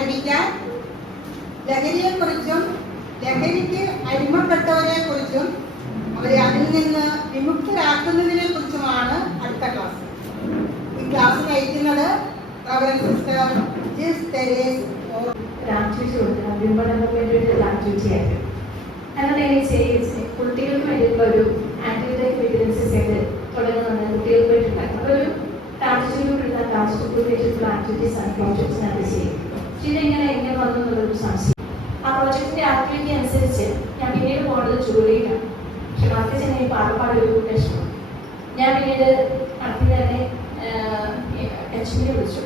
പഠിപ്പിക്കാൻ ലഹരിയെക്കുറിച്ചും ലഹരിക്ക് അടിമപ്പെട്ടവരെ കുറിച്ചും അവരെ അതിൽ നിന്ന് വിമുക്തരാക്കുന്നതിനെ കുറിച്ചുമാണ് അടുത്ത ക്ലാസ്. ഈ ക്ലാസ് നയിക്കുന്നത് സിസ്റ്റർ ജിസ് തെരേസ് കുട്ടികൾക്ക് വേണ്ടിയിട്ടുള്ള ഒരു ആന്റിബയോട്ടിക് വിജിലൻസ് സെന്റ് തുടങ്ങുന്നതാണ് കുട്ടികൾക്ക് വേണ്ടിയിട്ടുണ്ടാക്കുന്നത്. അതൊരു ടാർജറ്റിലുള്ള ആക്ടിവിറ്റീസ് ആണ് പ്രോജക്ട്സിനകത്ത് ചെയ്യുന്നത്. ഇതെങ്ങനെ വന്നു എന്നുള്ളൊരു സംശയം. ആ പ്രോജക്റ്റിന്റെ ആക്ടിവിറ്റി അനുസരിച്ച് ഞാൻ പിന്നീട് പോകുന്നത് ജോലിയിലാണ്. പക്ഷെ നാട്ടിൽ ചെന്ന് പാടൊരു പ്രശ്നം. ഞാൻ പിന്നീട് നാട്ടിൽ തന്നെ എച്ചിനെ വിളിച്ചു.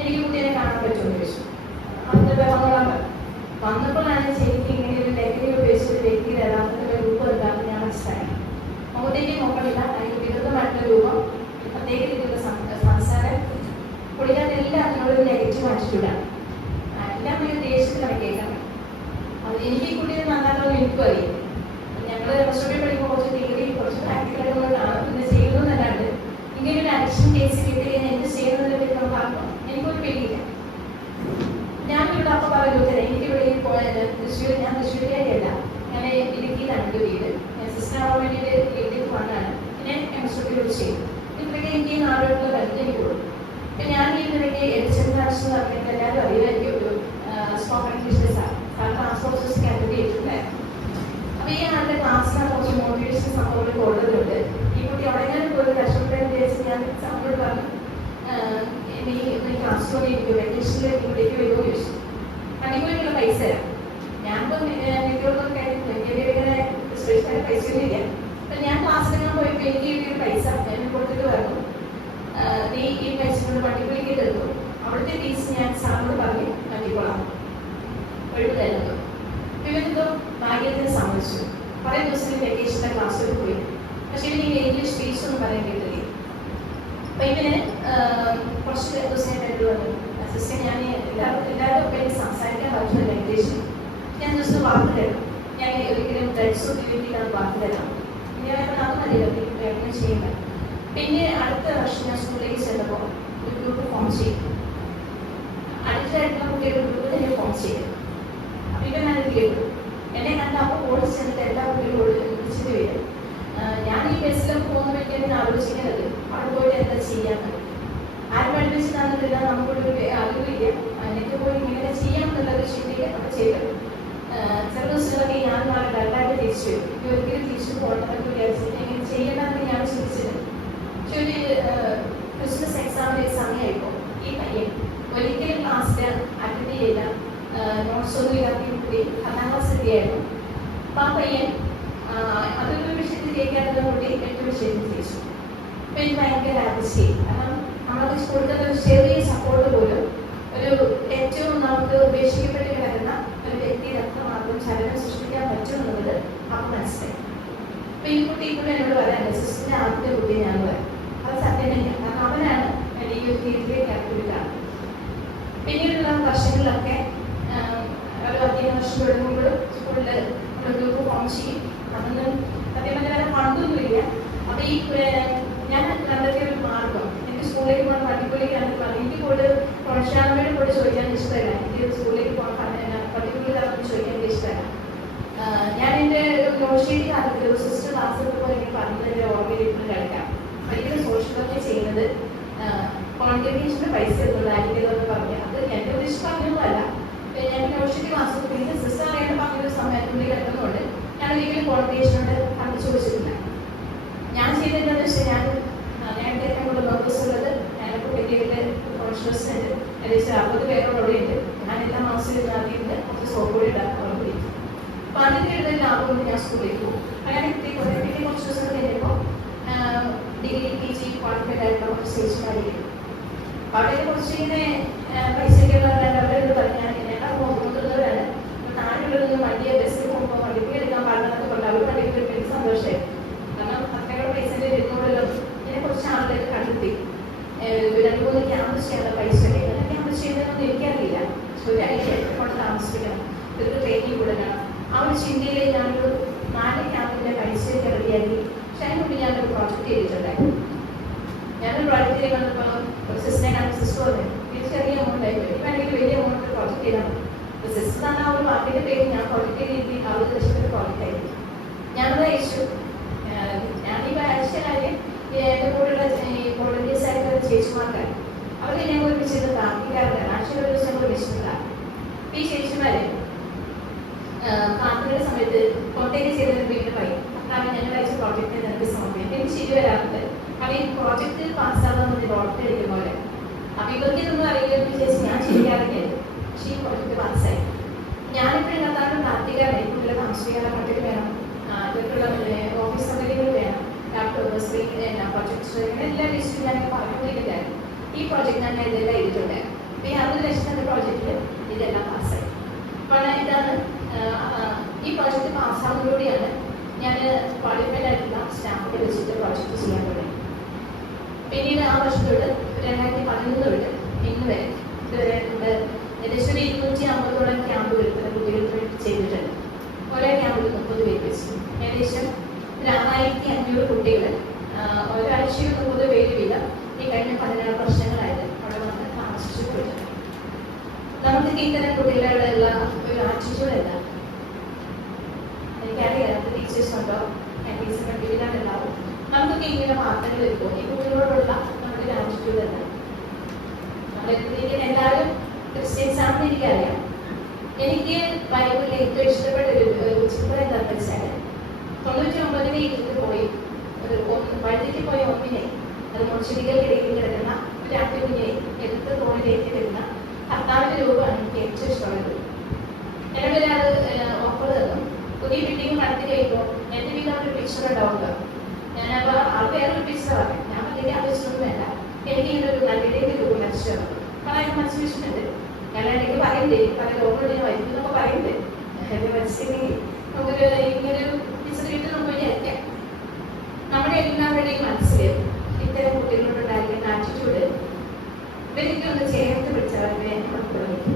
എനിക്ക് കുട്ടിയെ കാണാൻ പറ്റുമെന്ന് ചോദിച്ചു. അതിന്റെ വന്നപ്പോഴാണ് ശരിക്കും ഇങ്ങനെ ഒരു ലഹരി ഉപയോഗിച്ചൊരു വ്യക്തി യഥാർത്ഥത്തിലുള്ള രൂപം എന്താണെന്ന് ഞാൻ മനസ്സിലാക്കി. മുഖത്തേക്ക് നോക്കണില്ല, അതിന് വിരുദ്ധമായിട്ടുള്ള രൂപം, പ്രത്യേക രീതിയിലുള്ള സംസാരം, പുള്ളിക്കാരൻ എല്ലാം അതിനോടൊരു നെഗറ്റീവ് ആറ്റിറ്റ്യൂഡാണ്. എല്ലാം ഒരു ദേഷ്യത്തിലാണ് കേൾക്കാൻ. അത് എനിക്ക് ഈ കുട്ടിയെ നന്നായിട്ടുള്ള എനിക്കും അറിയാം. ഞങ്ങൾ റെസ്റ്റോറൻറ്റ് പഠിക്കുമ്പോൾ കുറച്ച് തിയറി കുറച്ച് പ്രാക്ടിക്കലായിട്ടുള്ളതാണ് പിന്നെ ചെയ്യുന്നതല്ലാണ്ട് ഇങ്ങനെ ഒരു അഡിക്ഷൻ കേസ് കിട്ടി കഴിഞ്ഞാൽ എന്ത് ചെയ്യുന്നതിനെ പറ്റി നമുക്ക് ആർക്കും എനിക്കൊരു പേടിയില്ല. ഞാനിവിടെ അപ്പോൾ പറഞ്ഞു എനിക്ക് ഇവിടെ ഞാൻ തൃശ്ശൂരിലേക്കല്ല, ഞാൻ ഇടുക്കിയിലാണ് എൻ്റെ വീട്. ഞാൻ സിസ്റ്റർ ആവാൻ വേണ്ടിയിട്ട് വീട്ടിലേക്ക് വന്നാണ്. ഞാൻ കെമിസ്ട്രിയോട് ചെയ്തു. ഇപ്പോഴേക്ക് എനിക്ക് ഈ നാടുകളുടെ ബന്ധം എനിക്ക് കൊടുക്കും. അപ്പം ഞാൻ ഇതിനിടയ്ക്ക് എഡിഷൻ ക്ലാസ് എന്ന് പറഞ്ഞിട്ട് എല്ലാവരും അറിയാമായിരിക്കും ഒരു spoken English transport system attend ചെയ്തിട്ടുണ്ടായിരുന്നു. അപ്പോൾ ഈ ആളുടെ ക്ലാസ്സിനകത്ത് കുറച്ച് മോട്ടിവേഷൻ സംഭവങ്ങൾ കൊള്ളുന്നുണ്ട്. ഈ കുട്ടി അവിടെ ഞാൻ പോയി കഷ്ടപ്പെട്ടതിന് ശേഷം ഞാൻ സാറിനോട് പറഞ്ഞു നീ ക്ലാസ്സിലൊന്നും ഇരിക്കും, വെക്കേഷനിൽ ഇവിടേക്ക് വരുമോ ചോദിച്ചു. അടിപൊളിയുള്ള പൈസ തരാം. ഞാനിപ്പോൾ മിക്കവർക്കും കഴിഞ്ഞില്ല, എനിക്കിങ്ങനെ സ്പെഷ്യൽ പൈസ ഒന്നും ഇല്ല. അപ്പം ഞാൻ ക്ലാസ്സിലെല്ലാം പോയപ്പോൾ എനിക്ക് കിട്ടിയൊരു പൈസ ഞാൻ കൊടുത്തിട്ട് പറഞ്ഞു നീ ഈ പൈസ കൊണ്ട് പട്ടിപ്പള്ളിക്ക് തരുന്നു, അവിടുത്തെ ഫീസ് ഞാൻ സാറിനോട് പറഞ്ഞ് മാറ്റിക്കൊള്ളാം, ഒഴിവ് തരുന്നു. ഇവനെന്തോ ഭാഗ്യത്തിന് സമ്മതിച്ചു. കുറേ ദിവസം വെക്കേഷൻ്റെ ക്ലാസ്സിൽ പോയി. പക്ഷേ ഇവന് ഇംഗ്ലീഷ് ഫീസ് ഒന്നും പറയാൻ കേട്ടില്ല. അപ്പം ഇവന് കുറച്ച് ദിവസമായിട്ട് വന്നു സിസ്റ്റർ ഞാൻ എല്ലാവരും ഒക്കെ എനിക്ക് സംസാരിക്കാൻ പറ്റുന്നില്ല ഇംഗ്ലീഷ്. ഞാൻ ജസ്റ്റ് വാക്ക് തരാം, ഞാൻ ഒരിക്കലും ഡ്രഗ്സ് ഉപയോഗിക്കാൻ വാക്ക് തരാം. ഞാൻ അത് മതിയല്ലോ പ്രയത്നം ചെയ്യുന്നത്. പിന്നെ അടുത്ത വർഷം ഞാൻ സ്കൂളിലേക്ക് ചെന്നപ്പോൾ ഒരു ഗ്രൂപ്പ് ഫോം ചെയ്തു. അടുത്തതായിട്ടുള്ള കുട്ടികളുടെ ഗ്രൂപ്പ് തന്നെ ഫോം ചെയ്തു. അപ്പം ഇപ്പം ഞാൻ കേട്ടു എന്നെ കണ്ട അപ്പോൾ ഓടി ചെന്നിട്ട് എല്ലാ കുട്ടികളോട് വിളിച്ചിട്ട് വരും. ഞാൻ ഈ ബസ്സിലൊക്കെ പോകുന്ന വ്യക്തിയെ ആലോചിക്കുന്നത് അവിടെ പോയിട്ട് എന്താ ചെയ്യാമെന്ന്. ആരും പഠിപ്പിച്ച് തന്നിട്ടില്ല, നമുക്കൊരു അറിവില്ല. എനിക്ക് പോയി ഇങ്ങനെ ചെയ്യാമെന്നുള്ളൊരു ചിന്തയിൽ അവിടെ ചെയ്തു. ചില ദിവസങ്ങളൊക്കെ ഞാൻ വളരെ ഡല്ലായിട്ട് തിരിച്ചു വരും. ഒരിക്കലും തിരിച്ചു പോകണമെന്ന് വിചാരിച്ചിട്ട് ഇങ്ങനെ ചെയ്യണമെന്ന് ഞാൻ ചിന്തിച്ചത്. പക്ഷെ ഒരു ക്രിസ്മസ് എക്സാമിൻ്റെ സമയമായിപ്പോൾ ഈ പയ്യൻ ഒരിക്കലും ക്ലാസ്സിൽ അറ്റൻഡ് ചെയ്യില്ല, നോട്ട്സ് ഒന്നും ഇല്ലാത്ത കുട്ടി 10ാം ക്ലാസ് എത്തിയായിരുന്നു. അപ്പം ആ പയ്യൻ അതൊരു വിഷയത്തിൽ ജയിക്കാനുള്ള കുട്ടി 8 വിഷയത്തിൽ ജയിച്ചു. അപ്പം എനിക്ക് ഭയങ്കര അതിശയം. കാരണം നമ്മളത് കൊടുക്കുന്ന ഒരു ചെറിയ സപ്പോർട്ട് പോലും ഒരു ഏറ്റവും നമുക്ക് ഉപേക്ഷിക്കപ്പെട്ട് കിടക്കുന്ന ഒരു വ്യക്തിയുടെ എത്രമാത്രം ചലനം സൃഷ്ടിക്കാൻ പറ്റുമെന്നുള്ളത് അപ്പം മനസ്സിലായി. അപ്പം ഈ കുട്ടി കൂടെ എന്നോട് പറയാനുണ്ട് സിസ്റ്ററിൻ്റെ ആദ്യത്തെ കുട്ടി ഞാൻ പറയാം. അത് സത്യം തന്നെയാണ്. കാരണം അവനാണ് ഈ ഒരു രീതിയിലേക്ക് ഇറക്കിവിടുകയാണ്. പിന്നീടുള്ള വർഷങ്ങളിലൊക്കെ ഒരു അധ്യയന വർഷം തുടങ്ങുമ്പോഴും സ്കൂളിൽ ഗ്രൂപ്പ് ഫോം ചെയ്യും. അതൊന്നും സത്യം പറഞ്ഞാൽ പണ്ടൊന്നുമില്ല. അപ്പം ഈ ഞാൻ കണ്ടെത്തിയ ഒരു മാർഗം എനിക്ക് സ്കൂളിലേക്ക് പോകാൻ പട്ടിപ്പള്ളിക്കാണെന്ന് പറഞ്ഞു. എനിക്ക് കൂടെ പ്രൊഫഷണാലിനോട് കൂടെ ചോദിക്കാൻ ഇഷ്ടമല്ല. എനിക്ക് സ്കൂളിലേക്ക് പോകാൻ പട്ടിപ്പള്ളിക്കാണെന്ന് ചോദിക്കാൻ എനിക്ക് ഇഷ്ടമല്ല. ഞാൻ എൻ്റെ നോഷീറ്റ് കാലത്തിൽ ഒരു സിസ്റ്റർ ക്ലാസ്സിൽ പോലെ എനിക്ക് പറഞ്ഞതിൻ്റെ ഓർമ്മയിലിരുന്ന് കളിക്കാം. ഒരിക്കലും സോഷ്യൽ വർക്ക് ചെയ്യുന്നത് കോൺട്രിബ്യൂഷൻ്റെ പൈസ എന്നുള്ളതായിരിക്കുമെന്ന് പറഞ്ഞു. അത് എൻ്റെ ഒരു ഇഷ്ടമൊന്നുമല്ല. ഞാൻ നോഷീറ്റ് ക്ലാസ്സിൽ പോയി സിസ്റ്റർ അറിയാണ്ട് പറഞ്ഞൊരു സമയത്തുള്ളിൽ കിടക്കുന്നതുകൊണ്ട് ഞാൻ ഒരിക്കലും കോൺട്രിബ്യൂഷനോട് കണ്ടു ചോദിച്ചിട്ടില്ല. ഞാൻ ചെയ്തിട്ടുണ്ടെന്ന് വെച്ചാൽ ഞാൻ ഏറ്റവും കൂടുതൽ മെമ്പേഴ്സ് ഉള്ളത് ഞാനിപ്പോൾ വലിയ പ്രൊഫഷണൽസ് ഉണ്ട്. ഏകദേശം 60 പേരോട് അവിടെയുണ്ട്. ഞാൻ എല്ലാ മാസവും ആദ്യമുണ്ട് കുറച്ച് സോപ്പ് കൂടി ഉണ്ടാക്കാൻ. അപ്പോൾ അതിൻ്റെ ഒരു ലാഭം കൊണ്ട് ഞാൻ സ്കൂളിലേക്ക് പോകും. അങ്ങനെ പിന്നെ കുറച്ച് ദിവസം കഴിഞ്ഞപ്പോൾ ഡിഗ്രി PG ക്വാളിഫൈഡ് ആയിട്ടുള്ള കുറച്ച് സ്റ്റേഷനായിരിക്കും. അപ്പോൾ അവിടെ കുറച്ച് ഇങ്ങനെ പൈസയ്ക്കുള്ളവരാണ് അവരോട് പറഞ്ഞാൽ ഞങ്ങൾ പോകുന്നവരാണ്. അപ്പോൾ താഴെയുള്ളതൊന്നും വണ്ടിയെ ബസ്സിൽ പോകുമ്പോൾ വണ്ടിക്ക് എടുക്കാൻ പാടില്ലെന്നൊക്കെ പറഞ്ഞു. അവർ വണ്ടിക്ക് വലിയ സന്തോഷമായി. കാരണം അത്രയുള്ള പൈസൻ്റെ വരുന്നോടല്ലോ ഇതിനെ കുറച്ച് ആളുകൾ കണ്ടെത്തി 2-3 ക്യാമ്പ് ചെയ്യാനുള്ള പൈസ എങ്ങനെ ക്യാമ്പ് ചെയ്യുന്നതെന്നൊന്നും എനിക്കറിയില്ല. ഒരാഴ്ച കൊണ്ട് താമസിപ്പിക്കണം, ഇവർക്ക് ട്രെയിനിങ് കൊടുക്കണം. ആ ഒരു ചിന്തയിൽ ഞാനൊരു 4 ക്യാമ്പിൻ്റെ പൈസയൊക്കെ റെഡിയാക്കി. പക്ഷേ അതിനുള്ളിൽ ഞാനൊരു പ്രോജക്റ്റ് ചെയ്തിട്ടുണ്ടായിരുന്നു. ഞാനൊരു പ്രോജക്റ്റ് ചെയ്ത് വന്നപ്പോൾ ഒരു സിസ്റ്ററെ കണ്ട് സിസ്റ്റർ വന്നു. ഇത് ചെറിയ എമൗണ്ട് ആയിട്ട് വേണമെങ്കിൽ വലിയ എമൗണ്ട് പ്രോജക്റ്റ് ചെയ്താൽ മതി. സിസ്റ്റർ ആണ് ആ ഒരു വാക്കിന്റെ പേര് ഞാൻ പ്രോജക്റ്റ് രീതി ആ ഒരു ലക്ഷ്യത്തിന്റെ പ്രോജക്റ്റ് ആയിരുന്നു. ഞാനത് അയച്ചു. ഞാനീ അയച്ച കാര്യം എൻ്റെ കൂടെയുള്ള ഈ വോളണ്ടിയേഴ്സ് ആയിട്ടുള്ള ചേച്ചിമാർക്കാണ്. അവർക്ക് ഞാൻ ഒരുമിച്ച് പ്രാർത്ഥിക്കാറുണ്ട്. ആഴ്ചയിൽ ഒരു ദിവസം ഒരുമിച്ചിട്ടില്ല. ഈ ചേച്ചിമാര് പ്രാർത്ഥനയുടെ സമയത്ത് കോട്ടയൊക്കെ ചെയ്തതിന് വീട്ടിൽ പറയും, കാരണം ഞങ്ങൾ അയച്ച പ്രോജക്റ്റിന് ഞങ്ങൾക്ക് സമർപ്പിക്കും. എനിക്ക് ശരി വരാറുണ്ട്. അപ്പോൾ ഈ പ്രോജക്റ്റ് പാസ്സാകുന്ന പ്രോജക്റ്റ് എടുക്കുന്ന പോലെ അപ്പൊ ഇവർക്ക് ഇതൊന്നും അറിയില്ലെന്ന് വിചാരിച്ച് ഞാൻ ചെയ്യാറില്ലായിരുന്നു. പക്ഷേ ഈ പ്രോജക്റ്റ് പാസ്സായി. ഞാനിപ്പോൾ ഇതിനകത്താണ് പ്രാർത്ഥിക്കാറുണ്ട്. കൂടുതൽ താമസിക്കാനുള്ള പട്ടിക വേണം, ഇവർക്കുള്ള ഓഫീസ് സൗകര്യങ്ങൾ വേണം, ലാപ്ടോപ്പ്, സ്ക്രീൻ, പ്രൊജക്ട്, എല്ലാ ലിസ്റ്റും ഞാൻ പറഞ്ഞുകൊണ്ടിരിക്കുകയായിരുന്നു. ഈ പ്രോജക്റ്റ് ഞാൻ ഇതെല്ലാം എഴുതിയിട്ടുണ്ടായിരുന്നു. അപ്പോൾ ഈ 60 ലക്ഷത്തിൻ്റെ പ്രോജക്റ്റിൽ ഇതെല്ലാം പാസ്സായി. അപ്പോൾ ഇതാണ് ഈ പ്രോജക്റ്റ് പാസ്സാകുന്നതോടെയാണ് ഞാൻ ക്വാളിഫൈഡ് ആയിട്ടുള്ള സ്റ്റാഫിനെ വെച്ചിട്ട് പ്രോജക്റ്റ് ചെയ്യാൻ തുടങ്ങി. പിന്നീട് ആ വർഷത്തോട് 2011 തൊട്ട് ഇന്ന് വരെ ഇതുവരെ നമ്മുടെ ഏകദേശം 250ഓളം ക്യാമ്പുകൾ കുട്ടികൾക്ക് വേണ്ടി ചെയ്തിട്ടുണ്ട്. ഓരോ ക്യാമ്പിൽ 30 പേര് വെച്ചു. ഏകദേശം 1500 കുട്ടികൾ ഒരാഴ്ചയിൽ 30 പേര് വീതം ഈ കഴിഞ്ഞ 16 വർഷങ്ങളായിട്ട് അവിടെ വന്ന് താമസിച്ചു പോയിട്ടുണ്ട്. നമുക്ക് ഇത്തരം കുട്ടികളുള്ള ഒരു ആറ്റിറ്റ്യൂഡ് എന്താ? എനിക്കറിയാം ടീച്ചേഴ്സ് ഉണ്ടോ, ടീച്ചറിന്റെ കീഴിലുണ്ടാവും. നമുക്കൊക്കെ ഇങ്ങനെ വാർത്തകൾ വരുമ്പോൾ ഈ കുട്ടികളോടുള്ള നമ്മുടെ ആറ്റിറ്റ്യൂഡ് എന്താ? എല്ലാവരും ക്രിസ്ത്യൻസ് ആണെന്ന് എനിക്കറിയാം. എനിക്ക് ബൈബിളിൽ ഏറ്റവും ഇഷ്ടപ്പെട്ട ഒരു ചിത്രം എന്താണെന്ന് വെച്ചാൽ 99 ഇരുന്ന് പോയി വഴുതിക്ക് പോയ ഒന്നിനെ അത് മുൾച്ചെടികൾക്കിടയിൽ കിടക്കുന്ന ഒരു കുഞ്ഞിനെ എടുത്ത് തോളിലേക്ക് വരുന്ന കർത്താവിന്റെ രൂപമാണ് എനിക്ക് ഏറ്റവും ഇഷ്ടമുള്ളത്. എന്നോടൊരാൾ ഓഫർ തന്നു, പുതിയ ബിൽഡിംഗ് പണിത് കഴിയുമ്പോൾ എൻ്റെ വീട്ടിൽ ഒരു പിക്ചർ ഉണ്ടാവുക. ഞാനപ്പോൾ ആൾ വേറൊരു പിക്ചർ പറഞ്ഞു. ഞാൻ അല്ലെങ്കിൽ ആ പിക്ചറൊന്നും വേണ്ട, എനിക്ക് ഇങ്ങനെ ഒരു നല്ലതിൻ്റെ രൂപം വരച്ചു തന്നു. പറയാൻ മനസ്സിൽ വെച്ചിട്ടുണ്ട്. ഞാൻ എനിക്ക് പറയണ്ടേ, പല ലോകങ്ങളിലും വരും എന്നൊക്കെ പറയണ്ടേ, മനസ്സിലെങ്കിൽ നമുക്കൊരു ഇങ്ങനൊരു പിക്ചർ കിട്ടി നമുക്ക് വിചാരിക്കാം. നമ്മുടെ എല്ലാവരുടെയും മനസ്സിൽ ഇത്തരം കുട്ടികളോടുണ്ടായിരിക്കുന്ന ആറ്റിറ്റ്യൂഡ് ഇവരിക്കൊന്ന് ചേർത്ത് പിടിച്ചവരെ തുടങ്ങി.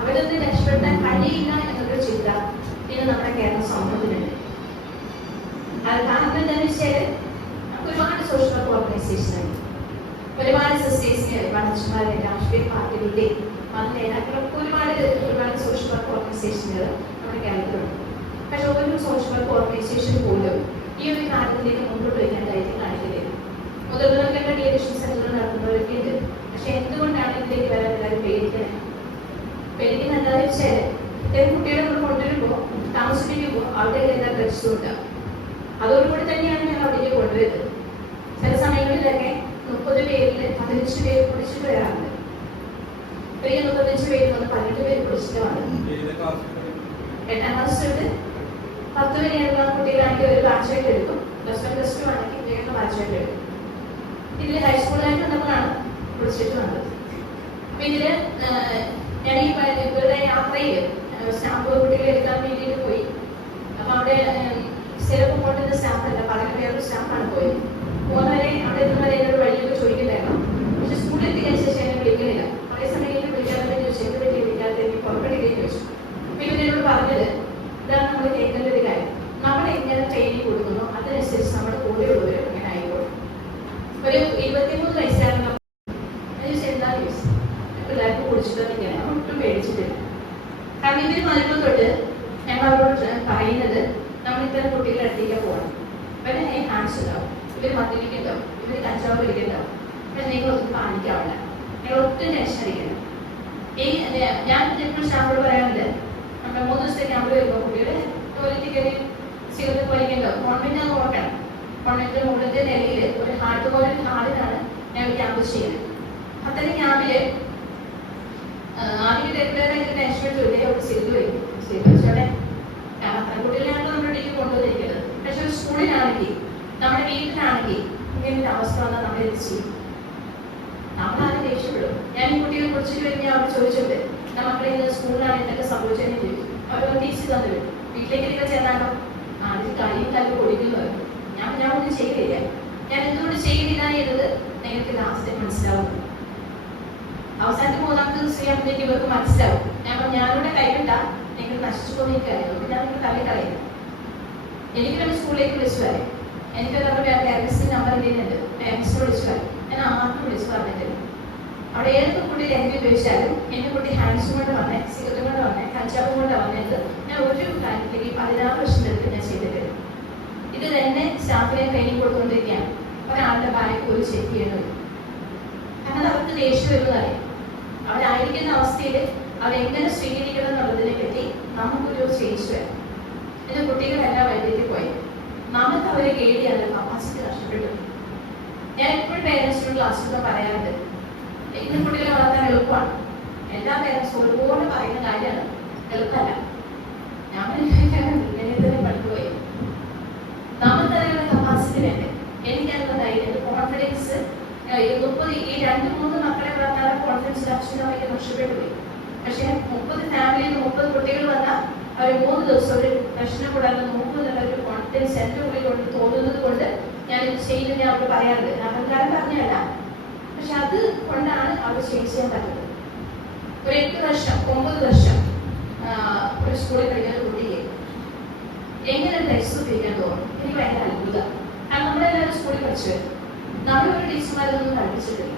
അവരൊന്നും രക്ഷപ്പെടുത്താൻ കഴിയില്ല എന്നൊരു ചിന്ത ഇന്ന് നമ്മുടെ കേരള സമൂഹത്തിലുണ്ട്. അത് കാരണം എന്താണെന്ന് വെച്ചാൽ നമുക്ക് ഒരുപാട് സോഷ്യൽ വർക്ക് ഓർഗനൈസേഷനുണ്ട്, ഒരുപാട് സിസ്റ്റേഴ്സിനെ, ഒരുപാട് അച്ഛന്മാരെ, രാഷ്ട്രീയ പാർട്ടികളുടെ മത നേതാക്കളൊക്കെ ഒരുപാട് സോഷ്യൽ വർക്ക് ഓർഗനൈസേഷനുകൾ നമ്മുടെ കേരളത്തിലുണ്ട്. പക്ഷെ ഒരു സോഷ്യൽ വർക്ക് ഓർഗനൈസേഷൻ പോലും ഈ ഒരു കാര്യത്തിലേക്ക് മുന്നോട്ട് വയ്ക്കാൻ ധൈര്യം കാണിക്കുന്നില്ല. മുതിർന്നവർക്കൊക്കെ ഡിയഡിഷൻ സെന്ററുകൾ നടത്തുന്നവരൊക്കെ ഉണ്ട്. പക്ഷെ എന്തുകൊണ്ടാണ് ഇതിലേക്ക് വരാൻ എല്ലാവരും പേടിക്കുന്നത്? പേടിക്കുന്നത് എന്താണെന്ന് വെച്ചാൽ ഇത്തരം കുട്ടികളെ നമ്മൾ കൊണ്ടുവരുമ്പോൾ താമസിപ്പിക്കുമ്പോൾ അവിടെ എല്ലാം പ്രശ്നമുണ്ടാകും. അതോടുകൂടി തന്നെയാണ് ഞങ്ങൾ അവിടേക്ക് കൊണ്ടുവരുന്നത്. ചില സമയങ്ങളിലൊക്കെ 30 പേരിൽ 15 പേര് കുടിച്ചിട്ട് വരാറുണ്ട്. പ്രിയ 35 പേര് വന്ന് 12 പേര് കുടിച്ചിട്ട് വന്നത്. 8ാം ക്ലാസ് തൊട്ട് 10 വരെയുള്ള കുട്ടികളാണെങ്കിൽ ഒരു ബാച്ചായിട്ട് എടുക്കും. +1 +2 ആണെങ്കിൽ വേഗം ബാച്ചായിട്ട് എടുക്കും. ഇതിൽ ഹൈസ്കൂളായിട്ട് വന്നപ്പോഴാണ് കുടിച്ചിട്ട് വന്നത്. അപ്പൊ ഇതില് ഞാൻ ഈ ഇവരുടെ യാത്രയിൽ സ്റ്റാമ്പ് കുട്ടികളെ എടുക്കാൻ വേണ്ടിയിട്ട് പോയി. അപ്പൊ അവിടെ സ്ഥിരം കൊണ്ടുവന്ന സ്റ്റാമ്പല്ല, പകരം വേറൊരു സ്റ്റാമ്പാണ് പോയത്. പോകുന്നവരെ അവിടെ എത്തുന്നവരെ എന്നോട് വഴിയൊക്കെ ചോദിക്കുന്നുണ്ടായിരുന്നു. പക്ഷെ സ്കൂളിൽ എത്തിക്കാൻ ശേഷം എന്നെ വിളിക്കുന്നില്ല. കുറേ സമയം വിളിക്കാതെ ചോദിച്ചു, എന്ത് പറ്റി വിളിക്കാതെ എനിക്ക് പുറപ്പെടുകയും ചോദിച്ചു. അപ്പൊ ഇവരെന്നോട് പറഞ്ഞത് ഇതാണ് നമ്മൾ കേൾക്കേണ്ട ഒരു കാര്യം. നമ്മൾ എങ്ങനെ ട്രെയിനിങ് കൊടുക്കുന്നു അതനുസരിച്ച് നമ്മുടെ കൂടെയുള്ളവർ അങ്ങനെ ആയിക്കോളും. ഒരു 23 വയസ്സായിരുന്നു. എന്താ ചോദിച്ചു, പിള്ളേർക്ക് കുടിച്ചിട്ട് നിൽക്കാൻ ഒട്ടും പേടിച്ചിട്ടില്ല. കാരണം ഇവർ മലപ്പം തൊട്ട് ഞങ്ങൾ അവരോട് പറയുന്നത് നമ്മൾ ഇത്തരം കുട്ടികളെ അടുത്തേക്ക് പോകണം. ഇവരെ ഹാൻഡ്സ് ഉണ്ടാവും, ഇവർ മദ്യപിക്കുന്നുണ്ടാവും, ഇവർ കഞ്ചാവ് പിടിക്കുന്നുണ്ടാവും. പക്ഷെ നിങ്ങളൊന്നും കാണിക്കാവില്ല, നിങ്ങൾ ഒട്ടും ടെൻഷൻ അടിക്കണം. ഈ ഞാൻ എപ്പോഴും സ്റ്റാഫോട് പറയാറുണ്ട്, നമ്മുടെ 3 ദിവസത്തെ ക്യാമ്പ് വരുമ്പോൾ കുട്ടികളെ ടോയ്ലറ്റിൽ കയറി സിഗരറ്റ് വലിക്കുന്നുണ്ടാവും. ഗവൺമെന്റ് അത് ഓർക്കണം. ഗവൺമെന്റിന്റെ മുകളിലത്തെ നിലയിൽ ഒരു ഹാളിലാണ് ഞങ്ങൾ ക്യാമ്പ് ചെയ്യുന്നത്. അത്തരം ക്യാമ്പില് ആദ്യം റെഗുലറായിട്ട് ടെൻഷൻ എടുത്ത് അവിടെ സിഗരറ്റ് വരും. സിഗരറ്റ് വെച്ചോടെ അത്ര കുട്ടികളാണ് നമ്മുടെ വീട്ടിൽ കൊണ്ടുവന്നിരിക്കുന്നത്. പക്ഷെ ഒരു സ്കൂളിലാണെങ്കിൽ നമ്മുടെ വീട്ടിലാണെങ്കിൽ ഇങ്ങനത്തെ അവസ്ഥ വന്നാൽ നമ്മൾ എന്ത് ചെയ്യും? നമ്മളാരും രക്ഷപ്പെടും. ഞാൻ ഈ കുട്ടികളെ കുറിച്ചിട്ട് വരുമ്പോൾ അവർ ചോദിച്ചിട്ടുണ്ട്, മക്കളെ സ്കൂളിലാണ് എന്തൊക്കെ സംഭവിച്ചതെന്ന് ചോദിച്ചു. അവർ ടീച്ചർ തന്നു വരും. വീട്ടിലേക്ക് ചെന്നാലോ ആദ്യം കൈയും കല്ല് പൊടിക്കുന്നത്. ഞാൻ ഒന്നും ചെയ്തില്ല. ഞാൻ എന്തുകൊണ്ട് ചെയ്യുന്നില്ല എന്നത് നിങ്ങൾക്ക് ലാസ്റ്റ് മനസ്സിലാവുന്നു. അവസാനത്തെ 3ാമത്തെ ദിവസം ആകുമ്പോഴേക്ക് ഇവർക്ക് മനസ്സിലാവും. ഞാനിവിടെ കൈവിട്ട നിങ്ങൾ നശിച്ചു പോയിരിക്കായിരുന്നു. ഞാൻ നിങ്ങൾ തള്ളിക്കളയില്ല. എനിക്ക് വേണ്ടി സ്കൂളിലേക്ക് വിളിച്ചു വരാം. എനിക്ക് അവരുടെ പേരൻസിന്റെ നമ്പർ എന്തെയ്യുന്നുണ്ട്, പേരൻസിനെ വിളിച്ചു വരാം. ഞാൻ ആർക്കും വിളിച്ചു പറഞ്ഞിട്ടില്ല. അവിടെ ഏതൊക്കെ കുട്ടി ലഹരി ഉപയോഗിച്ചാലും എന്റെ കുട്ടി ഹാൻഡ്സും കൊണ്ട് വന്നേ, സിഗരറ്റും കൊണ്ട് വന്നേ, കഞ്ചാവും കൊണ്ട് വന്നത് ഞാൻ ഒരു കാര്യത്തിലേക്ക് 16 വർഷം എടുത്ത് ഞാൻ ചെയ്തിട്ട് ഇത് തന്നെ സ്റ്റാഫിനെ ട്രെയിനിങ് കൊടുത്തുകൊണ്ടിരിക്കുകയാണ്. ഒരാളുടെ ബാഗ് പോലും ചെക്ക് ചെയ്യണത്. കാരണം അവർക്ക് ദേഷ്യം വരുന്നതറിയാം. അവരായിരിക്കുന്ന അവസ്ഥയിൽ അവരെങ്ങനെ സ്വീകരിക്കണം എന്നുള്ളതിനെ പറ്റി നമുക്കൊരു ചേഞ്ച് വരണം. എന്റെ കുട്ടികളെല്ലാം വൈദ്യുതി പോയി നമുക്ക് അവരെ ഗൈഡ് ചെയ്യാനുള്ള കപ്പാസിറ്റി നഷ്ടപ്പെട്ടു. ഞാൻ എപ്പോഴും പേരൻസിനോട് ക്ലാസ്സിലൊക്കെ പറയാറുണ്ട്, ഇന്ന് കുട്ടികളെ വളർത്താൻ എളുപ്പമാണ്. എല്ലാ പേരൻസും ഒരുപോലെ പറയുന്ന കാര്യമാണ്, എളുപ്പമല്ല. ഞാൻ തന്നെ പഠിച്ചുപോയി. നമുക്ക് അതിനുള്ള കപ്പാസിറ്റി വേണ്ടേ? എനിക്കതിനുള്ള ധൈര്യം, കോൺഫിഡൻസ്. ഈ 2-3 മക്കളെ വളർത്താൻ കോൺഫിഡൻസ് അച്ഛനമ്മയ്ക്ക് നഷ്ടപ്പെട്ടു പോയി. പക്ഷെ 30 ഫാമിലിയിൽ 30 കുട്ടികൾ വന്നാൽ അവർ 3 ദിവസം ഒരു പ്രശ്നം കൂടാതെ നോക്കുന്നുള്ള ഒരു കോൺഫിഡൻസ് എൻ്റെ ഉള്ളിൽ കൊണ്ട് തോന്നുന്നത് കൊണ്ട് ഞാൻ ഇത് ചെയ്യുന്നത് ഞാൻ അവരോട് പറയാറുണ്ട്. അഹങ്കാരം പറഞ്ഞല്ല, പക്ഷെ അത് കൊണ്ടാണ് അവർ ചേഞ്ച് ചെയ്യാൻ പറ്റുന്നത്. ഒരു 8 വർഷം 9 വർഷം ഒരു സ്കൂളിൽ പഠിക്കുന്ന കുട്ടിക്ക് എങ്ങനെ ഡ്രഗ്സ് ഉപയോഗിക്കാൻ തോന്നും? എനിക്ക് ഭയങ്കര അത്ഭുതം. കാരണം നമ്മളെല്ലാവരും സ്കൂളിൽ പഠിച്ചു, നമ്മളൊരു ടീച്ചർമാരൊന്നും പഠിപ്പിച്ചിട്ടില്ല.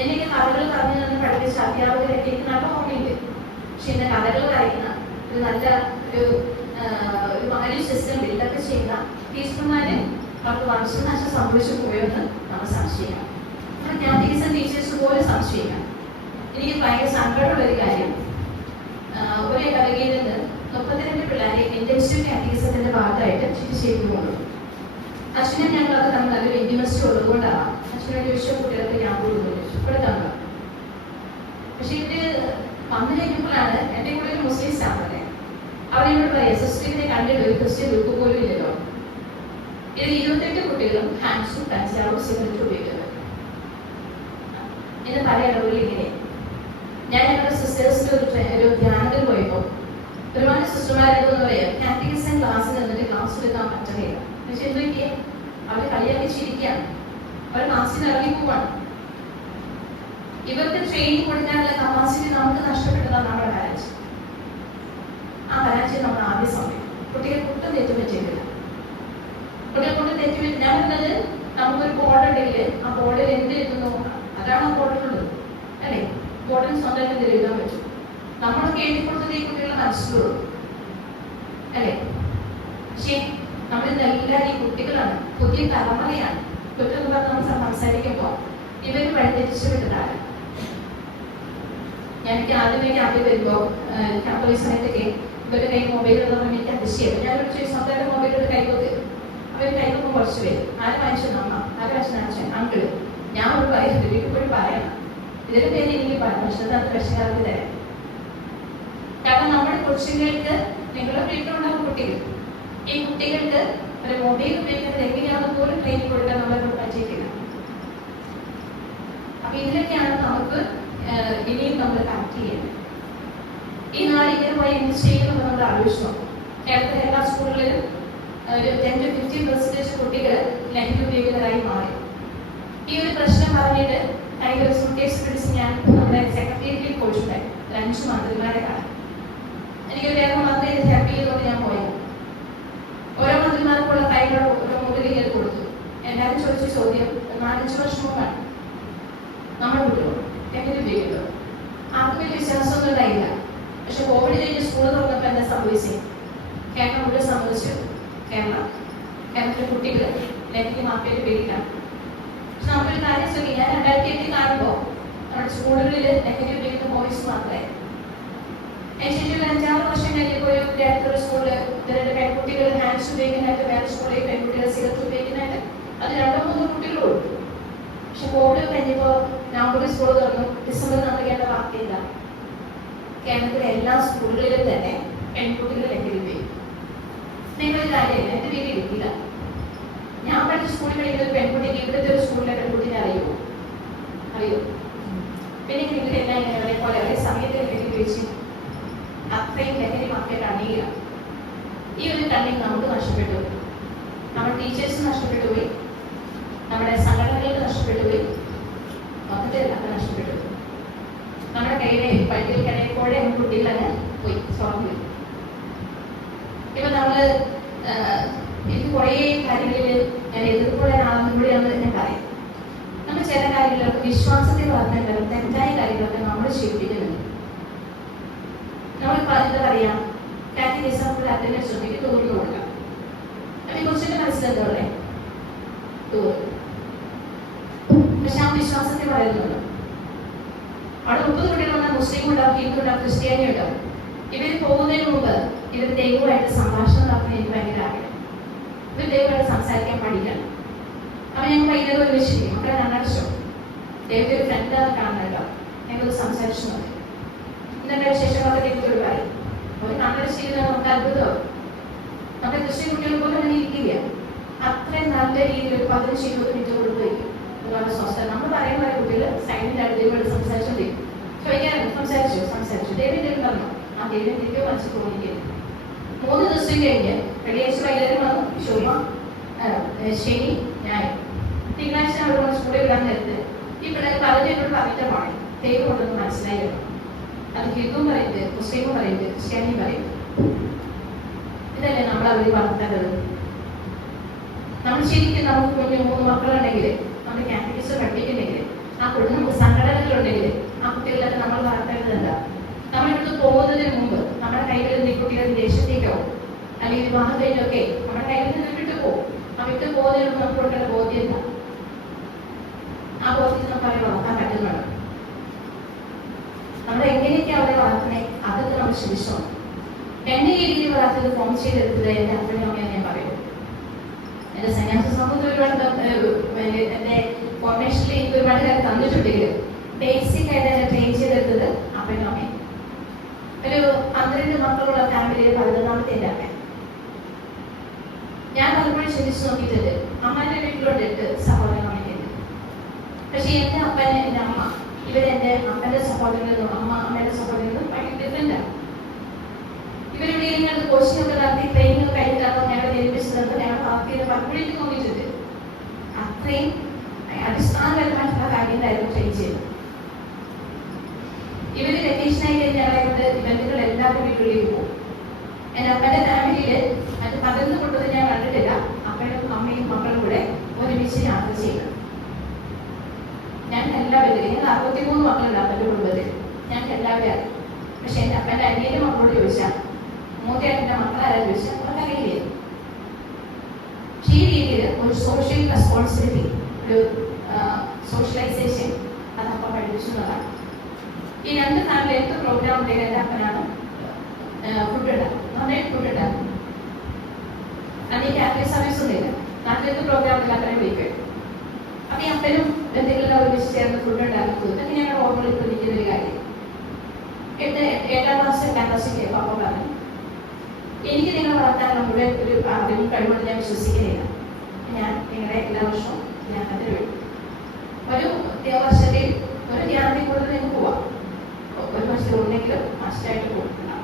എന്നെ കഥകൾ പറഞ്ഞു തന്നെ പഠിപ്പിച്ച അധ്യാപകരൊക്കെ എനിക്ക് നല്ല ഓർമ്മയുണ്ട്. പക്ഷെ ഇന്ന് കഥകൾ വായിക്കുന്ന ഒരു നല്ല ഒരു വാല്യൂ സിസ്റ്റം ബിൽഡൊക്കെ ചെയ്യുന്ന ടീച്ചർമാര് അവർക്ക് വംശനാശം സംഭവിച്ചു പോയെന്ന് നമ്മൾ സംശയിക്കാം. ഞാൻ ടീച്ചേഴ്സ് പോലും സംശയിക്കാം. എനിക്ക് ഭയങ്കര സങ്കടമുള്ള ഒരു കാര്യം, ഒരു കലകയിൽ നിന്ന് 32 പിള്ളേരെ ഇന്റൻസീവ് കാറ്റഗറിസത്തിന്റെ ഭാഗമായിട്ട് ചെയ്തു പോകുന്നു. അച്ഛനും ഞങ്ങളൊക്കെ നമ്മൾ നല്ലൊരു ഇന്റിമസി ഉള്ളതുകൊണ്ടാണ് അച്ഛനോട് ചോദിച്ച കുട്ടികൾക്ക് ഞാൻ കൊടുക്കുന്നു ഇവിടെ തന്നു. പക്ഷെ ഇവര് വന്നു കഴിഞ്ഞപ്പോഴാണ് എന്റെ കൂടെ ഒരു മുസ്ലിം സ്റ്റാഫല്ലേ അവരെന്നോട് പറയാം, സിസ്റ്ററിനെ കണ്ടിട്ട് ഒരു ക്രിസ്ത്യൻ ലുക്ക് പോലും ഇല്ലല്ലോ. ഇത് 28 കുട്ടികളും ഹാൻഡ്സും കഞ്ചാവും സിഗരറ്റും ഉപയോഗിക്കുന്നത്. ഇത് പല ഇടവുകളിൽ ഇങ്ങനെ. ഞാൻ ഞങ്ങളുടെ സിസ്റ്റേഴ്സിന്റെ ഒരു ധ്യാനത്തിൽ പോയപ്പോൾ ഒരുപാട് സിസ്റ്റർമാരെന്ന് പറയാം കാറ്റഗറിസൻ ക്ലാസ്സിൽ നിന്നിട്ട് ക്ലാസ് എടുക്കാൻ പറ്റുകയില്ല. പക്ഷെ എന്തൊക്കെ അവർ കളിയാക്കി ചിരിക്കുകയാണ്, അവർ ക്ലാസ്സിൽ ഇറങ്ങി പോവാണ്. ഇവർക്ക് ട്രെയിനിങ് കൊടുക്കാനുള്ള കപ്പാസിറ്റി നമുക്ക് നഷ്ടപ്പെട്ടതാണ് നമ്മുടെ പരാജയം. ആ പരാജയം നമ്മൾ ആദ്യ സമയം കുട്ടികൾ ഒട്ടും തെറ്റുപറ്റിയിട്ടില്ല. കുട്ടികൾ കൊണ്ട് തെറ്റുപറ്റി ഞാൻ പറഞ്ഞത് നമുക്കൊരു ബോർഡ് ഉണ്ടെങ്കിൽ ആ ബോർഡിൽ എന്ത് എഴുതുന്നു അതാണ് ആ ബോർഡിലുള്ളത് അല്ലേ? ബോർഡിൽ സ്വന്തമായിട്ട് എഴുതാൻ പറ്റും. നമ്മളൊക്കെ എഴുതി കൊടുത്തത് ഈ കുട്ടികളെ മനസ്സിലുള്ളൂ അല്ലേ? പക്ഷേ നമ്മളിതെല്ലാം ഈ കുട്ടികളാണ്, പുതിയ തലമുറയാണ്. കുട്ടികൾ പറഞ്ഞ് നമ്മൾ സംസാരിക്കുമ്പോൾ ഇവര് വഴിതെറ്റിച്ചു വിട്ടതാണ്. എനിക്ക് ആദ്യമേ ക്യാമ്പിൽ വരുമ്പോൾ ക്യാമ്പ് സമയത്തൊക്കെ ഇവരുടെ കൈ മൊബൈൽ ഉള്ളതുകൊണ്ട് എനിക്ക് അതിശയം. ഞാനൊരു സ്വന്തമായിട്ട് മൊബൈലിട്ട് കൈകൊത്ത് അവർ കൈകൊപ്പം കുറച്ച് പേര് ആരും മനുഷ്യൻ അമ്മ ആരും അച്ഛൻ അങ്കിള് ഞാൻ ഒരു വീട്ടിൽ പോയി പറയണം. ഇതിന്റെ പേര് എനിക്ക് പറഞ്ഞു, പക്ഷെ അത് പ്രശ്നകാലത്ത് തരാം. കാരണം നമ്മുടെ കൊച്ചുങ്ങൾക്ക് നിങ്ങളുടെ വീട്ടിലുണ്ടാകുന്ന കുട്ടികൾ, ഈ കുട്ടികൾക്ക് ഒരു മൊബൈൽ ഉപയോഗിക്കുന്നത് എങ്ങനെയാണെന്ന് പോലും ട്രെയിനിങ് കൊടുക്കാൻ നമ്മളെ പറ്റിയിട്ടില്ല. അപ്പൊ ഇതിലൊക്കെയാണ് നമുക്ക് ഇനിയും നമ്മൾ കണക്ട് ചെയ്യുന്നത്. ഈ നാളിങ്ങനെ പോയി എന്ത് ചെയ്യുമെന്ന് നമ്മൾ ആലോചിച്ച് നോക്കും. കേരളത്തിലെ എല്ലാ സ്കൂളുകളിലും ഒരു 10-15% കുട്ടികൾ ലഹരി ഉപയോഗിക്കുന്നതായി മാറി. ഈ ഒരു പ്രശ്നം പറഞ്ഞിട്ട് കഴിഞ്ഞ ദിവസം കേസ് പിടിച്ച് ഞാൻ നമ്മുടെ സെക്രട്ടേറിയറ്റിൽ പോയിട്ടുണ്ടായി 5 മന്ത്രിമാരെ കാണാൻ. എനിക്ക് വേഗം വന്ന് ഹാപ്പി ചെയ്തുകൊണ്ട് ഞാൻ പോയത്. ഓരോ മന്ത്രിമാർക്കുള്ള കൈകൾ ഓരോ മുകളിൽ കൊടുത്തു. എല്ലാവരും ചോദിച്ച ചോദ്യം 4-5 വർഷം മുമ്പാണ് നമ്മുടെ കുട്ടികളോട് എങ്ങനെ ഉപയോഗിക്കുന്നത്. ആർക്കും വലിയ വിശ്വാസമൊന്നും ഉണ്ടായില്ല. പക്ഷെ കോവിഡ് കഴിഞ്ഞ് സ്കൂൾ തുറന്നപ്പോൾ എന്താ സംഭവിച്ചത്? കേരളം മുഴുവൻ സംബന്ധിച്ചു കേരളത്തിലെ കുട്ടികൾ ലഹരി മാഫിയയുടെ പേരിലാണ്. പക്ഷെ നമുക്കൊരു കാര്യം ചോദിക്കും, ഞാൻ 2008 കാണുമ്പോൾ നമ്മുടെ സ്കൂളുകളിൽ ലഹരി ഉപയോഗിക്കുന്ന ബോയ്സ് മാത്രമേ. ശേഷം 5-6 വർഷം കഴിഞ്ഞപ്പോൾ ഒരു സ്കൂളിൽ 2 പെൺകുട്ടികൾ ഹാൻഡ്സ് ഉപയോഗിക്കാനായിട്ട്, വേറെ സ്കൂളിൽ പെൺകുട്ടികൾ സിഗരറ്റ് ഉപയോഗിക്കാനായിട്ട് അത് 2-3 കുട്ടികളുള്ളൂ. പക്ഷെ കോവിഡ് കഴിഞ്ഞപ്പോൾ നവംബറിൽ സ്കൂൾ തുറന്നു, ഡിസംബറിൽ നമ്മൾ കേട്ട വാർത്തയില്ല. കേരളത്തിലെ എല്ലാ സ്കൂളുകളിലും തന്നെ പെൺകുട്ടികൾ ലഹരി ഉപയോഗിക്കും. നിങ്ങളൊരു കാര്യമില്ല, എന്റെ വീട്ടിൽ ഇരിക്കില്ല. ഞാൻ പഠിച്ച സ്കൂളിൽ പഠിക്കുന്ന ഒരു പെൺകുട്ടിക്ക് ഇവിടുത്തെ ഒരു സ്കൂളിലെ പെൺകുട്ടിനെ അറിയുമോ? പിന്നെ നിങ്ങളെല്ലാം ഇങ്ങനെ പോലെ ഒരേ സമയത്ത് ലഹരി ഉപയോഗിച്ച് അത്രയും ലഹരി മക്കളെ കണ്ണില്ല. ഈ ഒരു കണ്ണിങ് നമുക്ക് നഷ്ടപ്പെട്ടു. നമ്മുടെ ടീച്ചേഴ്സ് നഷ്ടപ്പെട്ടു പോയി, നമ്മുടെ സംഘടനകൾക്ക് നഷ്ടപ്പെട്ടു പോയി, മൊത്തത്തിലൊക്കെ നഷ്ടപ്പെട്ടു. നമ്മുടെ കയ്യിലെ പള്ളിയിൽ കിടക്കോടെ കുട്ടികളങ്ങ് പോയി സ്വർണ്ണം പോയി. ഇപ്പൊ നമ്മള് എനിക്ക് കുറേ കാര്യങ്ങളിൽ ഞാൻ എതിർപ്പുള്ള ആളെന്നും കൂടിയാണെന്ന് ഞാൻ പറയാം. നമ്മൾ ചില ചില കാര്യങ്ങളൊക്കെ വിശ്വാസത്തിൽ വളർന്നേക്കാളും തെറ്റായ കാര്യങ്ങളൊക്കെ നമ്മൾ ശീലിപ്പിക്കുന്നുണ്ട്. നമ്മളിപ്പോൾ എന്താ പറയാ, കാറ്റഗിസം അറ്റൻഡൻസ് ഉണ്ടെങ്കിൽ തോന്നി കൊടുക്കാം. അതിനെ കുറിച്ചിട്ട് മനസ്സിലെന്താ പറയാ, തോന്നും. പക്ഷെ ആ വിശ്വാസത്തിൽ വളരുന്നുണ്ട്. അവിടെ 30 കുട്ടികളുണ്ടാവും, മുസ്ലിം ഉണ്ടാവും, ഹിന്ദു ഉണ്ടാവും, ക്രിസ്ത്യാനി ഉണ്ടാവും. ഇവർ പോകുന്നതിന് മുമ്പ് ഇവർ ദൈവമായിട്ട് സംഭാഷണം നടത്തുന്ന എനിക്ക് ഭയങ്കര ആഗ്രഹം. ഇവർ ദൈവമായിട്ട് സംസാരിക്കാൻ പഠിക്കണം. അപ്പൊ ഞങ്ങൾ വൈകുന്നേരം ഒരുമിച്ചിരിക്കും, മക്കളെ കണ്ണടച്ചോ, ദൈവത്തെ ഒരു ഫ്രണ്ടാണ് കാണുന്നല്ലോ, ഞങ്ങൾ സംസാരിച്ചു നോക്കി. ഇന്നത്തെ വിശേഷങ്ങളൊക്കെ ദൈവത്തോട് പറയും. അവർ കണ്ണടച്ചിരിക്കുന്നത് നമുക്ക് അത്ഭുതമാവും. നമ്മുടെ ക്രിസ്ത്യൻ കുട്ടികൾ പോലെ തന്നെ ഇരിക്കില്ല. അത്രയും നല്ല രീതിയിൽ ഒരു 15-20 മിനിറ്റ് കൊടുക്കുകയും ഒരുപാട് സ്വസ്ഥ. നമ്മൾ പറയുമ്പോൾ കുട്ടികൾ സൈലന്റ് ആയിട്ട് ദൈവമായിട്ട് സംസാരിച്ചോണ്ടിരിക്കും. ചോദിക്കാറുണ്ട്, സംസാരിച്ചു ദൈവം പറഞ്ഞു. ആ ദൈവം എനിക്ക് മനസ്സിൽ തോന്നിയിരിക്കുന്നു. 3 ദിവസം കഴിഞ്ഞ് വെള്ളിയാഴ്ച വൈകുന്നേരം വന്നു, ചൊവ്വ, ശനി, ഞായർ, തിങ്കളാഴ്ച അവിടെ സ്കൂളിൽ വിടാൻ നേരത്ത് ഈ പിള്ളേർ പറഞ്ഞിട്ടോട് പവിത്രമാണ്, ദൈവം കൊണ്ടൊന്ന് മനസ്സിലായി വരണം. അത് ഹിന്ദുവും പറയുന്നത്, മുസ്ലിമും പറയുന്നത്, ക്രിസ്ത്യാനിയും പറയും. ഇതല്ലേ നമ്മൾ അവർ വളർത്തേണ്ടത്. നമ്മൾ ശരിക്കും നമുക്ക് കുഞ്ഞു 3 മക്കളുണ്ടെങ്കിൽ, നമ്മൾ കാറ്റഗിസം പഠിപ്പിക്കുന്നെങ്കിൽ, ആ കുടുംബ നമുക്ക് സംഘടനകളുണ്ടെങ്കിൽ ആ കുട്ടികളൊക്കെ നമ്മൾ വളർത്തേണ്ടതല്ല. നമ്മളിവിടുന്ന് പോകുന്നതിന് മുമ്പ് നമ്മുടെ കയ്യിൽ നിന്ന് ഈ കുട്ടികൾ ദേശത്തേക്കോ അല്ലെങ്കിൽ വിവാഹം കഴിഞ്ഞൊക്കെ നമ്മുടെ കയ്യിൽ നിന്ന് വിട്ടു പോകും. ആ വിട്ടു പോകുന്നതിന് മുമ്പ് നമുക്ക് കൊടുക്കേണ്ട ബോധ്യം എന്താ, ആ ബോധ്യത്തിൽ നമുക്ക് അവരെ വളർത്താൻ പറ്റുന്നുണ്ട്. നമ്മൾ എങ്ങനെയൊക്കെ അവരെ വളർത്തുന്നത് അതൊക്കെ നമ്മൾ ശ്രമിച്ചോ. എന്നെ ഈ രീതിയിൽ വളർത്തിയത് ഫോം ചെയ്തെടുത്തത് എൻ്റെ അപ്പനും അമ്മയും ഞാൻ പറയും. എന്റെ സന്യാസ സമൂഹത്തിൽ ഒരുപാട് എന്റെ ഫോർമേഷനിൽ എനിക്ക് ഒരുപാട് കാര്യം തന്നിട്ടുണ്ടെങ്കിൽ ബേസിക് ആയിട്ട് എന്നെ ട്രെയിൻ ചെയ്തെടുത്തത് അപ്പനും അമ്മയും. ഒരു 12 മക്കളുള്ള ഫാമിലിയിൽ 11ാമത്തെ എൻ്റെ അമ്മ. ഞാൻ പലപ്പോഴും ചിന്തിച്ചു നോക്കിയിട്ടുണ്ട്, അമ്മേന്റെ വീട്ടിലുണ്ട് 8 സഹോദരങ്ങളുണ്ട്. പക്ഷെ എന്റെ അപ്പൻ, എന്റെ അമ്മ, ഇവരെന്റെ അപ്പന്റെ സഹോദരങ്ങളും അമ്മയുടെ സഹോദരങ്ങളും ഭയങ്കര ഡിഫറെന്റാണ്. ഇവരുടെ ഞങ്ങൾ കോച്ചിങ് ഒക്കെ നടത്തി ട്രെയിനിങ് കഴിഞ്ഞിട്ടാണോ ഞങ്ങളെ ജനിപ്പിച്ചത് ഞങ്ങൾ വളർത്തിയത് പലപ്പോഴും എനിക്ക് തോന്നിയിട്ടുണ്ട്. അത്രയും അടിസ്ഥാനപരമായിട്ടുള്ള കാര്യങ്ങളായിരുന്നു ട്രെയിൻ ചെയ്തത്. ഇവര് വെക്കേഷനായി കഴിഞ്ഞാൽ ഇവന്റുകൾ എല്ലാവരും വീട്ടിലേക്ക് പോകും. എൻ്റെ അപ്പന്റെ ഫാമിലിയില് അത് 11 കൊണ്ടത് ഞാൻ കണ്ടിട്ടില്ല. അപ്പനും അമ്മയും മക്കളും കൂടെ ഒരുമിച്ച് യാത്ര ചെയ്യുന്നത്. ഞാൻ എല്ലാവരും, ഞങ്ങൾ 63 മക്കളുണ്ട് അപ്പന്റെ കുടുംബത്തിൽ. ഞങ്ങൾക്ക് എല്ലാവരും അറിയാം. പക്ഷെ എൻ്റെ അപ്പന്റെ അനിയന്റെ മക്കളോട് ചോദിച്ചാൽ, മൂത്തയായിട്ട് മക്കളാരും ചോദിച്ചാൽ അവർക്ക് അറിയില്ലേ. പക്ഷെ ഈ രീതിയിൽ ഒരു സോഷ്യൽ റെസ്പോൺസിബിലിറ്റി, ഒരു സോഷ്യലൈസേഷൻ അതപ്പം പഠിപ്പിച്ചതാണ്. ഈ 2 ഫാമിലി എന്ത് പ്രോഗ്രാം ഉണ്ടെങ്കിൽ എൻ്റെ അപ്പനാണ് ഫുഡ് ഉണ്ടാക്കും, നന്നായിട്ട് ഫുഡ് ഉണ്ടാക്കും. അന്ന് കാറ്ററിംഗ് സർവീസ് ഒന്നുമില്ല. നാട്ടിലെന്ത് പ്രോഗ്രാം ഉണ്ടെങ്കിൽ അത്രയും വിളിക്കും. അപ്പൊ ഈ അപ്പനും എന്തെങ്കിലും ഒരുമിച്ച് ചേർന്ന് ഫുഡ് ഉണ്ടാക്കുന്നത് അതൊക്കെ ഞങ്ങൾ ഓർമ്മയിൽ നിൽക്കുന്ന ഒരു കാര്യം. 8ാം ക്ലാസ് 8ാം ക്ലാസ്സിൽ അപ്പ പറഞ്ഞു, എനിക്ക് നിങ്ങളെ വളർത്താനുള്ള മുഴുവൻ ഒരു അറിവും കഴിവുകൊണ്ട് ഞാൻ വിശ്വസിക്കുന്നില്ല. ഞാൻ നിങ്ങളെ എല്ലാ വർഷവും ഞാൻ അതിന് വേണ്ടി ഒരു വർഷത്തിൽ ഒരു ധ്യാനത്തിൽ കൂടുതൽ നിങ്ങൾക്ക് പോവാം. ഒരു വർഷം ഉണ്ടെങ്കിലും മസ്റ്റായിട്ട് കൊടുക്കണം.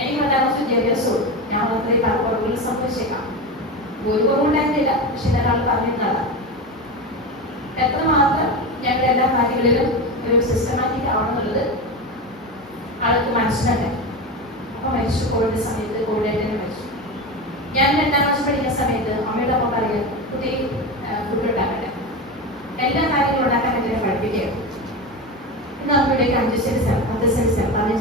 എനിക്ക് 10ാം ക്ലാസ് വിദ്യാഭ്യാസവും ഞാൻ വളർത്തൽ പല കുറവുകളും സംഭവിച്ചേക്കാം. ഒരു കുറവുണ്ടായിരുന്നില്ല, പക്ഷെ ഒരാൾ പറഞ്ഞിരുന്നതാണ്. എത്രമാത്രം ഞങ്ങൾ എല്ലാ കാര്യങ്ങളിലും ഒരു സിസ്റ്റമാറ്റിക് ആവണമെന്നുള്ളത് ആൾക്ക് മനസ്സിലുണ്ട്. അപ്പൊ മരിച്ചു, കോവിഡ് സമയത്ത് കോവിഡായിട്ട് തന്നെ മരിച്ചു. ഞാൻ 2ാം ക്ലാസ് പഠിക്കുന്ന സമയത്ത് അമ്മയുടെ ഒപ്പം പറയുക, കുട്ടി ഫുഡ് ഉണ്ടാക്കട്ടെ, എല്ലാ കാര്യങ്ങളും ഉണ്ടാക്കാൻ പറ്റുന്ന പഠിപ്പിക്കുകയാണ്. ഇന്ന് അമ്മയുടെയൊക്കെ 5 സെന്റ് സ്ഥലം, 10 സെന്റ് സ്ഥലം, 15